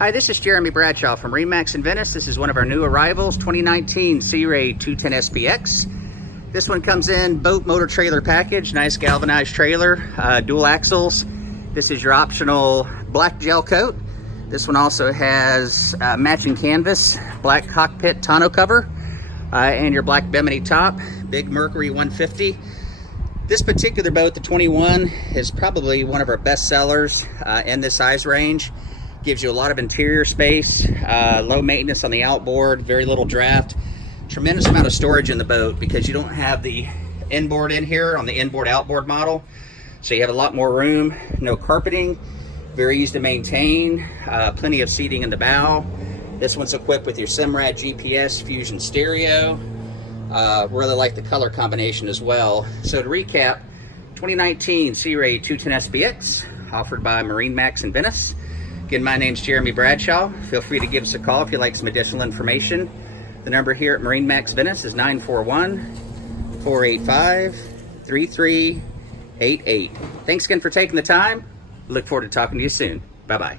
Hi, this is Jeremy Bradshaw from MarineMax in Venice. This is one of our new arrivals, 2019 Sea Ray 210 SPX. This one comes in boat motor trailer package, nice galvanized trailer, dual axles. This is your optional black gel coat. This one also has matching canvas, black cockpit tonneau cover, and your black bimini top, big Mercury 150. This particular boat, the 21, is probably one of our best sellers in this size range. Gives you a lot of interior space, low maintenance on the outboard, very little draft, tremendous amount of storage in the boat because you don't have the inboard in here on the inboard outboard model. So you have a lot more room, no carpeting, very easy to maintain, plenty of seating in the bow. This one's equipped with your Simrad GPS Fusion stereo. Really like the color combination as well. So to recap, 2019 Sea Ray 210 SPX offered by MarineMax in Venice. Again, my name's Jeremy Bradshaw. Feel free to give us a call if you'd like some additional information. The number here at MarineMax Venice is 941-485-3388. Thanks again for taking the time. Look forward to talking to you soon. Bye-bye.